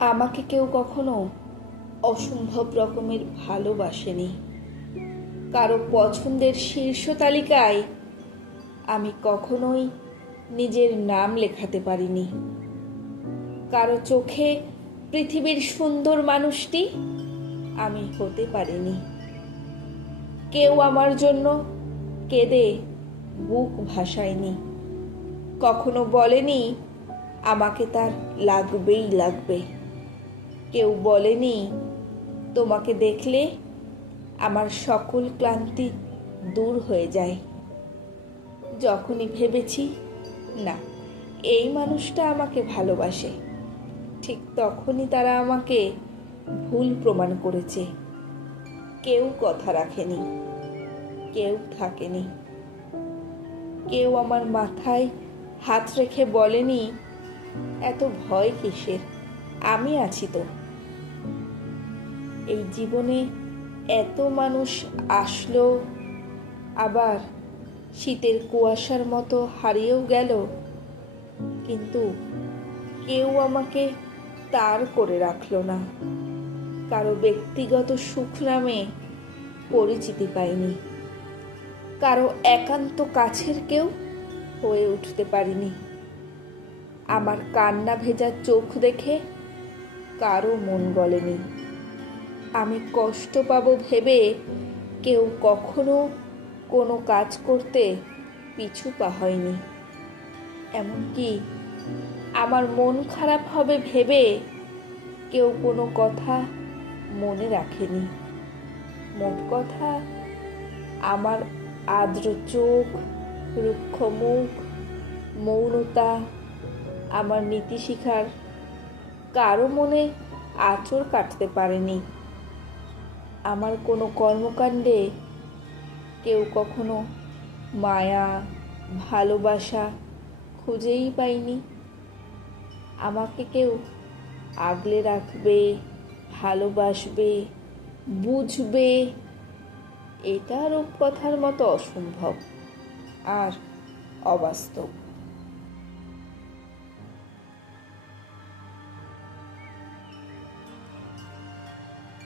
আমাকে কেউ কখনো অসম্ভব রকমের ভালোবাসেনি। কারো পছন্দের শীর্ষ তালিকায় আমি কখনোই নিজের নাম লেখাতে পারিনি। কারো চোখে পৃথিবীর সুন্দর মানুষটি আমি হতে পারিনি। কেউ আমার জন্য কেঁদে বুক ভাসায়নি। কখনো বলেনি আমাকে তার লাগবেই লাগবে। কেউ বলেনি তোমাকে দেখলে আমার সকল ক্লান্তি দূর হয়ে যায়। যখনই ভেবেছি না, এই মানুষটা আমাকে ভালোবাসে, ঠিক তখনই তারা আমাকে ভুল প্রমাণ করেছে। কেউ কথা রাখেনি, কেউ থাকেনি। কেউ আমার মাথায় হাত রেখে বলেনি এত ভয় কিসের, আমি আছি তো। এই জীবনে এত মানুষ আসলো, আবার শীতের কুয়াশার মতো হারিয়েও গেল, কিন্তু কেউ আমাকে তার করে রাখলো না। কারো ব্যক্তিগত সুখ নামে পরিচিতি পাইনি। কারো একান্ত কাছের কেউ হয়ে উঠতে পারিনি। আমার কান্না ভেজা চোখ দেখে কারো মন গলেনি। আমি কষ্ট পাবো ভেবে কেউ কখনো কোনো কাজ করতে পিছু পা হয়নি। এমনকি আমার মন খারাপ হবে ভেবে কেউ কোনো কথা মনে রাখেনি। মোট কথা, আমার আর্দ্র চোখ, রুক্ষ মুখ, মৌনতা, আমার নীতি শিখার কারো মনে আঁচড় কাটতে পারেনি। আমার কোনো কর্মকাণ্ডে কেউ কখনো মায়া, ভালোবাসা খুঁজেই পাইনি। আমাকে কেউ আগলে রাখবে, ভালোবাসবে, বুঝবে, এটা রূপকথার মতো অসম্ভব আর অবাস্তব।